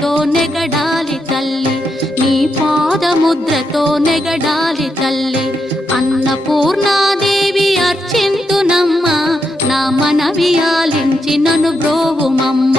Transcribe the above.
పాదముద్రతో నెగడాలి తల్లి, నీ పాదముద్రతో నెగడాలి తల్లి. అన్నపూర్ణాదేవి అర్చింతునమ్మ, నా మనవి ఆలించి నన్ను బ్రోవుమమ్మ.